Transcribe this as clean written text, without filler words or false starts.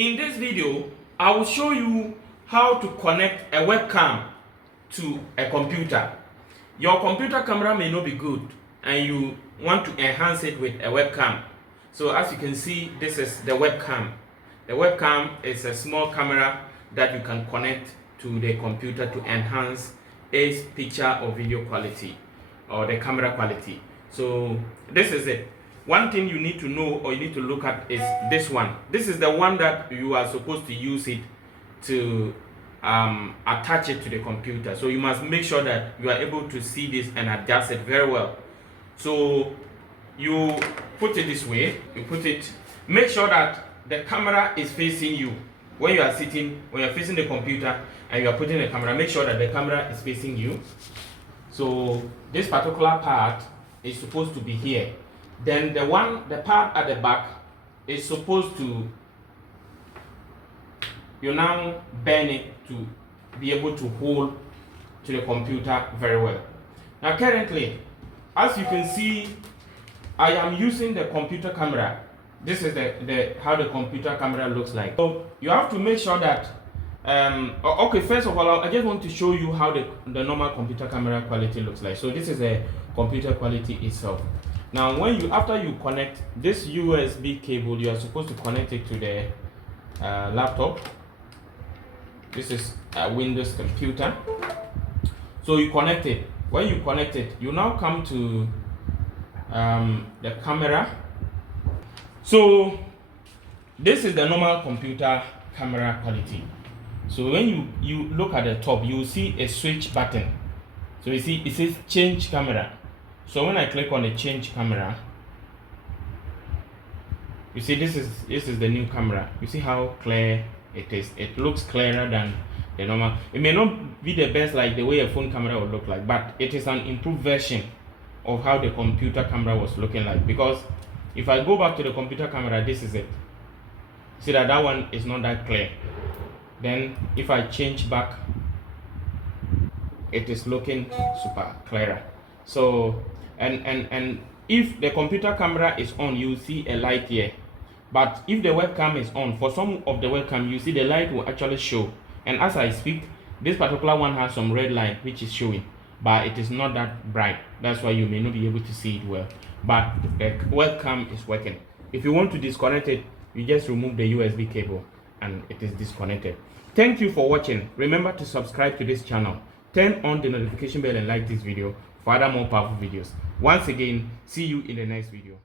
In this video, I will show you how to connect a webcam to a computer. Your computer camera may not be good and you want to enhance it with a webcam. So as you can see, this is the webcam. The webcam is a small camera that you can connect to the computer to enhance its picture or video quality or the camera quality. So this is it. One thing you need to know or you need to look at is this one. This is the one that you are supposed to use it to attach it to the computer. So you must make sure that you are able to see this and adjust it very well. So you put it this way, make sure that the camera is facing you. When you are sitting, when you're facing the computer and you are putting the camera, make sure that the camera is facing you. So this particular part is supposed to be here. Then the part at the back is supposed to, you now bend it to be able to hold to the computer very well. Now currently, as you can see, I am using the computer camera. This is how the computer camera looks like. So you have to make sure that okay, first of all, I just want to show you how the normal computer camera quality looks like. So this is the computer quality itself. Now after you connect this USB cable, you are supposed to connect it to the laptop. This is a Windows computer. So you connect it. When you connect it, you now come to the camera. So this is the normal computer camera quality. So when you look at the top, you will see a switch button. So you see it says change camera. So when I click on the change camera, you see this is the new camera. You see how clear it is. It looks clearer than the normal. It may not be the best like the way a phone camera would look like, but it is an improved version of how the computer camera was looking like. Because if I go back to the computer camera, this is it. See that one is not that clear. Then if I change back, it is looking super clearer. So and if the computer camera is on, you see a light here. But if the webcam is on, for some of the webcam, you see the light will actually show. And as I speak, this particular one has some red light which is showing, but it is not that bright. That's why you may not be able to see it well. But the webcam is working. If you want to disconnect it, you just remove the USB cable and it is disconnected. Thank you for watching. Remember to subscribe to this channel. Turn on the notification bell and like this video for other more powerful videos. Once again, see you in the next video.